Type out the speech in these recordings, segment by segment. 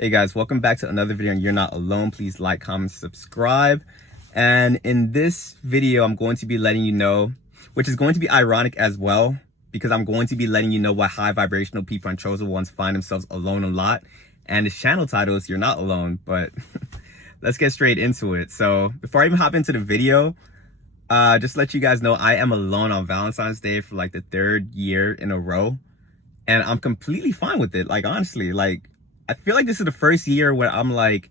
Hey guys, welcome back to another video and you're not alone. Please like, comment, subscribe. And in this video, I'm going to be letting you know, which is going to be ironic as well, because I'm going to be letting you know why high vibrational people and chosen ones find themselves alone a lot. And this channel title is You're Not Alone, but let's get straight into it. So before I even hop into the video, just to let you guys know, I am alone on Valentine's Day for like the third year in a row. And I'm completely fine with it. Like, honestly, I feel like this is the first year where I'm like,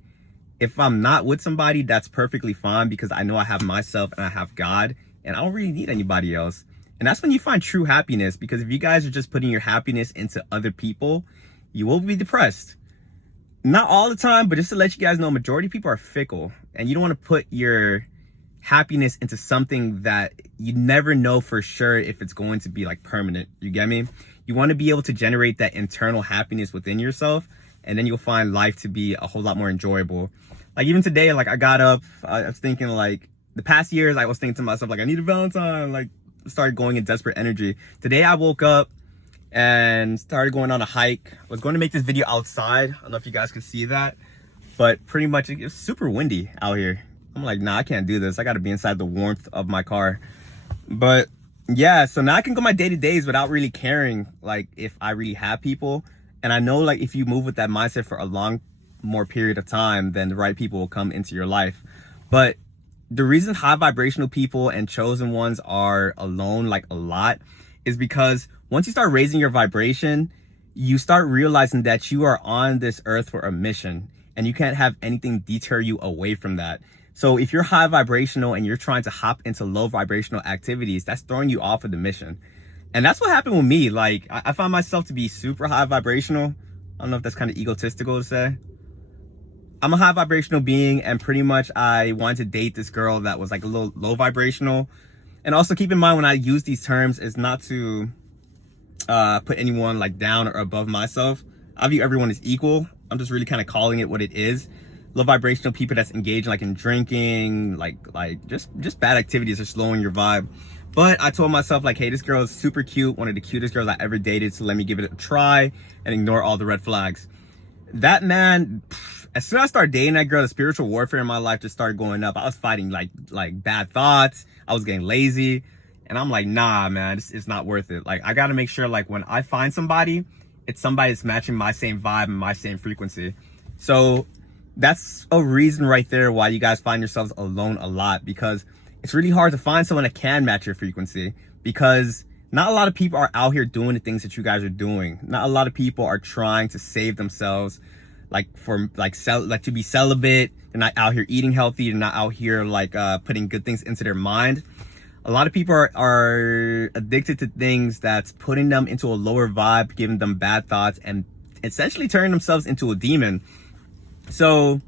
if I'm not with somebody, that's perfectly fine, because I know I have myself and I have God and I don't really need anybody else. And that's when you find true happiness, because if you guys are just putting your happiness into other people, you will be depressed. Not all the time, but just to let you guys know, majority of people are fickle, and you don't want to put your happiness into something that you never know for sure if it's going to be like permanent. You get me? You want to be able to generate that internal happiness within yourself, and then you'll find life to be a whole lot more enjoyable. Like even today, like I got up, I was thinking, like the past years, I was thinking to myself, like I need a Valentine, like started going in desperate energy. Today I woke up and started going on a hike. I was going to make this video outside. I don't know if you guys can see that, but pretty much it's super windy out here. I'm like, nah, I can't do this. I got to be inside the warmth of my car. But yeah, so now I can go my day-to-days without really caring, like if I really have people. And I know, like, if you move with that mindset for a long more period of time, then the right people will come into your life. But the reason high vibrational people and chosen ones are alone like a lot is because once you start raising your vibration, you start realizing that you are on this earth for a mission, and you can't have anything deter you away from that. So if you're high vibrational and you're trying to hop into low vibrational activities, that's throwing you off of the mission. And that's what happened with me. Like, I found myself to be super high vibrational. I don't know if that's kind of egotistical to say. I'm a high vibrational being, and pretty much I wanted to date this girl that was like a little low vibrational. And also keep in mind, when I use these terms, is not to put anyone like down or above myself. I view everyone as equal. I'm just really kind of calling it what it is. Low vibrational people that's engaged like in drinking, like just bad activities are slowing your vibe. But I told myself, like, hey, this girl is super cute, one of the cutest girls I ever dated, so let me give it a try and ignore all the red flags. That man, as soon as I started dating that girl, the spiritual warfare in my life just started going up. I was fighting like bad thoughts. I was getting lazy. And I'm like, nah, man, it's not worth it. Like, I got to make sure, like, when I find somebody, it's somebody that's matching my same vibe and my same frequency. So that's a reason right there why you guys find yourselves alone a lot, because it's really hard to find someone that can match your frequency, because not a lot of people are out here doing the things that you guys are doing. Not a lot of people are trying to save themselves, like to be celibate. They're not out here eating healthy. They're not out here like putting good things into their mind. A lot of people are addicted to things that's putting them into a lower vibe, giving them bad thoughts, and essentially turning themselves into a demon. So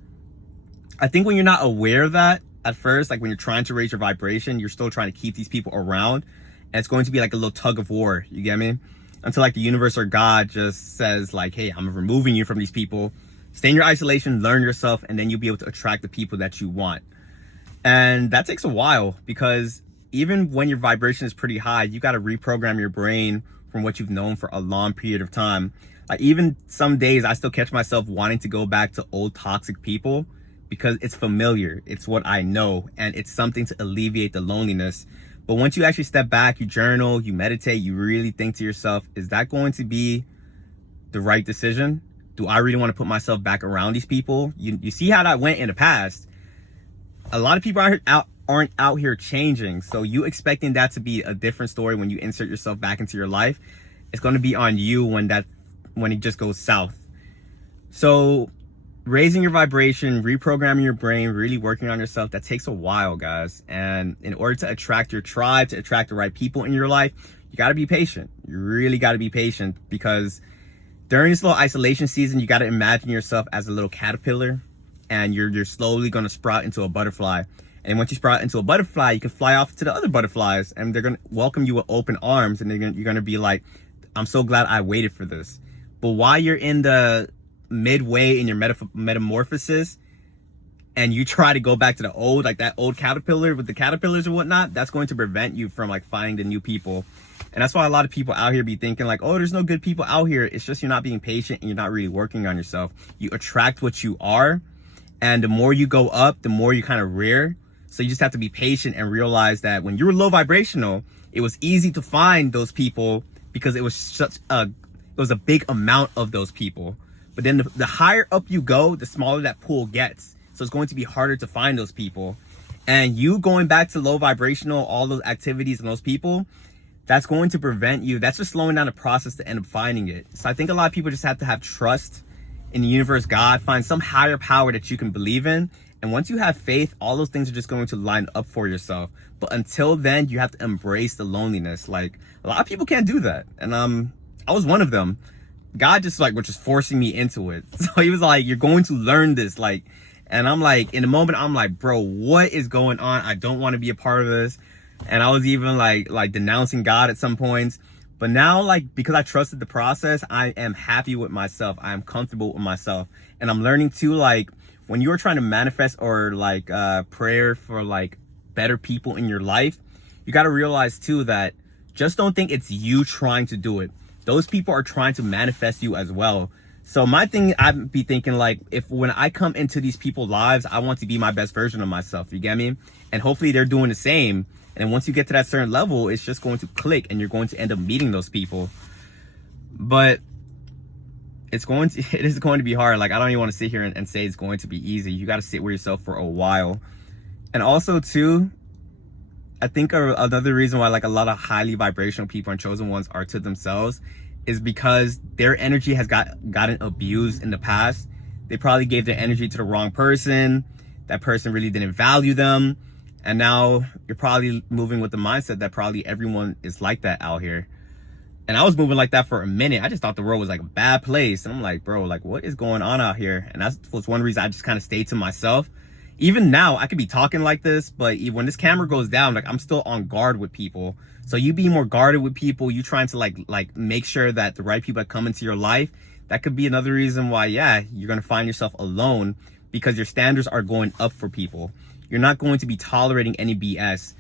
I think when you're not aware of that at first, like when you're trying to raise your vibration, you're still trying to keep these people around, and it's going to be like a little tug of war, you get me? Until like the universe or God just says like, hey, I'm removing you from these people. Stay in your isolation, learn yourself, and then you'll be able to attract the people that you want. And that takes a while, because even when your vibration is pretty high, you got to reprogram your brain from what you've known for a long period of time. Like even some days I still catch myself wanting to go back to old toxic people, because it's familiar, it's what I know, and it's something to alleviate the loneliness. But once you actually step back, you journal, you meditate, you really think to yourself, is that going to be the right decision? Do I really want to put myself back around these people? You see how that went in the past. A lot of people aren't out here changing. So you expecting that to be a different story when you insert yourself back into your life, it's going to be on you when it just goes south. So raising your vibration, reprogramming your brain, really working on yourself, that takes a while, guys. And in order to attract your tribe, to attract the right people in your life, you got to be patient. You really got to be patient, because during this little isolation season, you got to imagine yourself as a little caterpillar, and you're slowly going to sprout into a butterfly. And once you sprout into a butterfly, you can fly off to the other butterflies, and they're going to welcome you with open arms, and you're going to be like, I'm so glad I waited for this. But while you're in the midway in your metamorphosis, and you try to go back to the old, like that old caterpillar with the caterpillars or whatnot, that's going to prevent you from like finding the new people. And that's why a lot of people out here be thinking like, oh, there's no good people out here. It's just you're not being patient and you're not really working on yourself. You attract what you are. And the more you go up, the more you kind of rear. So you just have to be patient and realize that when you were low vibrational, it was easy to find those people because it was it was a big amount of those people. But then the higher up you go, the smaller that pool gets. So it's going to be harder to find those people. And you going back to low vibrational, all those activities and those people, that's going to prevent you. That's just slowing down the process to end up finding it. So I think a lot of people just have to have trust in the universe, God, find some higher power that you can believe in. And once you have faith, all those things are just going to line up for yourself. But until then, you have to embrace the loneliness. Like, a lot of people can't do that. And I was one of them. God just like was just forcing me into it. So he was like, you're going to learn this. Like, and I'm like, in the moment, I'm like, bro, what is going on? I don't want to be a part of this. And I was even like denouncing God at some points. But now, like, because I trusted the process, I am happy with myself. I am comfortable with myself. And I'm learning too, like, when you're trying to manifest or like prayer for like better people in your life, you got to realize too that just don't think it's you trying to do it. Those people are trying to manifest you as well. So my thing, I'd be thinking like, if when I come into these people's lives, I want to be my best version of myself. You get me? And hopefully they're doing the same. And once you get to that certain level, it's just going to click and you're going to end up meeting those people. But it is going to be hard. Like, I don't even want to sit here and say it's going to be easy. You got to sit with yourself for a while. And also too, I think another reason why like a lot of highly vibrational people and chosen ones are to themselves is because their energy has gotten abused in the past. They probably gave their energy to the wrong person. That person really didn't value them. And now you're probably moving with the mindset that probably everyone is like that out here. And I was moving like that for a minute. I just thought the world was like a bad place. And I'm like, bro, like what is going on out here? And that was one reason I just kind of stayed to myself. Even now, I could be talking like this, but when this camera goes down, like I'm still on guard with people. So you be more guarded with people. You trying to like make sure that the right people that come into your life, that could be another reason why, yeah, you're going to find yourself alone because your standards are going up for people. You're not going to be tolerating any BS.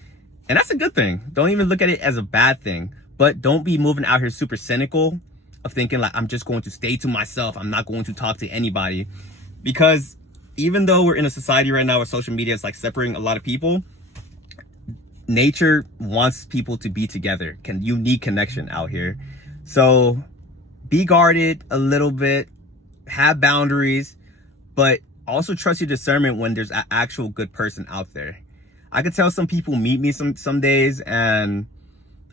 And that's a good thing. Don't even look at it as a bad thing. But don't be moving out here super cynical of thinking like, I'm just going to stay to myself. I'm not going to talk to anybody. Because even though we're in a society right now where social media is like separating a lot of people, nature wants people to be together. You need connection out here. So be guarded a little bit, have boundaries, but also trust your discernment when there's an actual good person out there. I could tell some people meet me some days and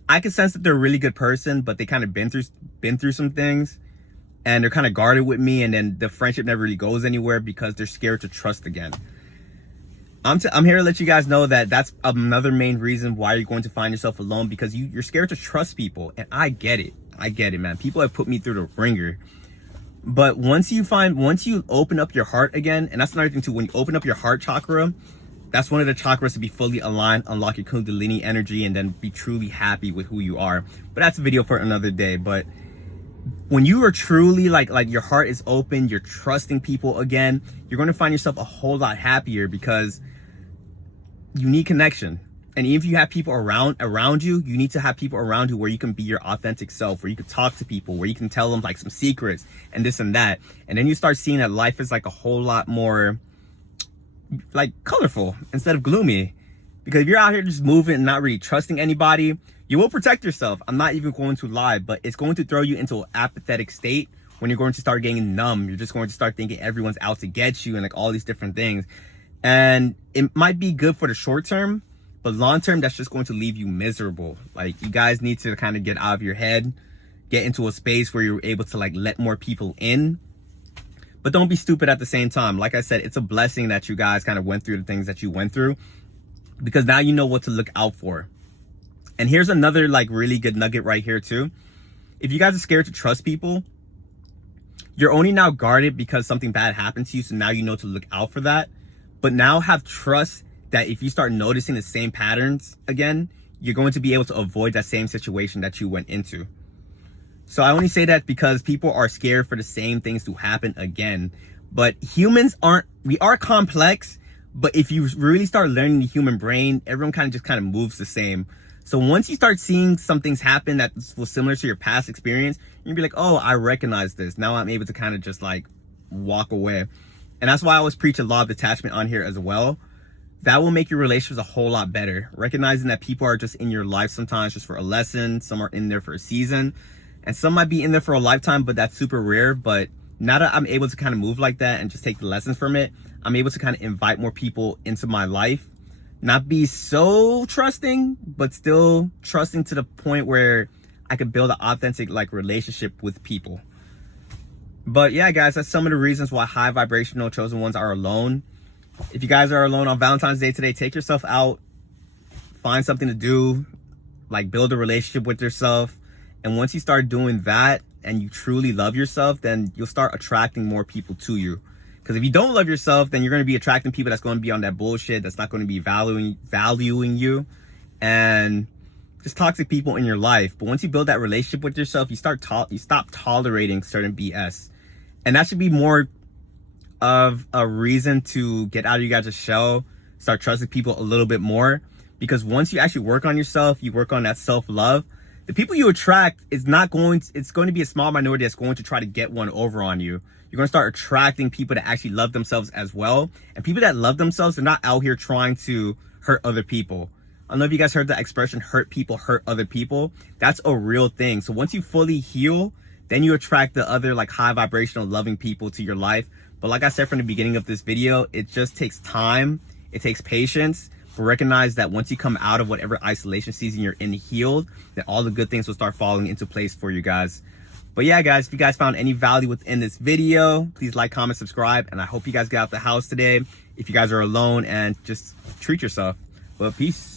I can sense that they're a really good person, but they kind of been through some things and they're kind of guarded with me, and then the friendship never really goes anywhere because they're scared to trust again. I'm here to let you guys know that that's another main reason why you're going to find yourself alone, because you're scared to trust people. And I get it, man. People have put me through the ringer. But once you open up your heart again, and that's another thing too, when you open up your heart chakra, that's one of the chakras to be fully aligned, unlock your Kundalini energy, and then be truly happy with who you are. But that's a video for another day. But when you are truly like your heart is open, you're trusting people again, you're going to find yourself a whole lot happier because you need connection. And even if you have people around you, you need to have people around you where you can be your authentic self, where you can talk to people, where you can tell them like some secrets and this and that. And then you start seeing that life is like a whole lot more like colorful instead of gloomy. Because if you're out here just moving and not really trusting anybody, you will protect yourself. I'm not even going to lie, but it's going to throw you into an apathetic state when you're going to start getting numb. You're just going to start thinking everyone's out to get you and like all these different things. And it might be good for the short term, but long term, that's just going to leave you miserable. Like, you guys need to kind of get out of your head, get into a space where you're able to like let more people in, but don't be stupid at the same time. Like I said, it's a blessing that you guys kind of went through the things that you went through, because now you know what to look out for. And here's another like really good nugget right here too. If you guys are scared to trust people, you're only now guarded because something bad happened to you. So now you know to look out for that. But now have trust that if you start noticing the same patterns again, you're going to be able to avoid that same situation that you went into. So I only say that because people are scared for the same things to happen again. But humans we are complex, But if you really start learning the human brain, everyone kind of moves the same. So once you start seeing some things happen that was similar to your past experience, you'll be like, oh, I recognize this. Now I'm able to kind of just like walk away. And that's why I always preach a law of detachment on here as well. That will make your relationships a whole lot better. Recognizing that people are just in your life sometimes just for a lesson. Some are in there for a season. And some might be in there for a lifetime, but that's super rare. But now that I'm able to kind of move like that and just take the lessons from it, I'm able to kind of invite more people into my life. Not be so trusting, but still trusting to the point where I could build an authentic like relationship with people. But yeah, guys, that's some of the reasons why high vibrational chosen ones are alone. If you guys are alone on Valentine's Day today, take yourself out, find something to do, like build a relationship with yourself. And once you start doing that and you truly love yourself, then you'll start attracting more people to you. Because if you don't love yourself, then you're going to be attracting people that's going to be on that bullshit, that's not going to be valuing you, and just toxic people in your life. But once you build that relationship with yourself, you stop tolerating certain BS. And that should be more of a reason to get out of you guys' shell, start trusting people a little bit more. Because once you actually work on yourself, you work on that self-love, the people you attract it's going to be a small minority that's going to try to get one over on you. You're going to start attracting people that actually love themselves as well. And people that love themselves, they're not out here trying to hurt other people. I don't know if you guys heard that expression, hurt people, hurt other people. That's a real thing. So once you fully heal, then you attract the other like high vibrational loving people to your life. But like I said from the beginning of this video, it just takes time. It takes patience. But recognize that once you come out of whatever isolation season you're in healed, then all the good things will start falling into place for you guys. But yeah, guys, if you guys found any value within this video, please like, comment, subscribe. And I hope you guys get out the house today. If you guys are alone, and just treat yourself. Well, peace.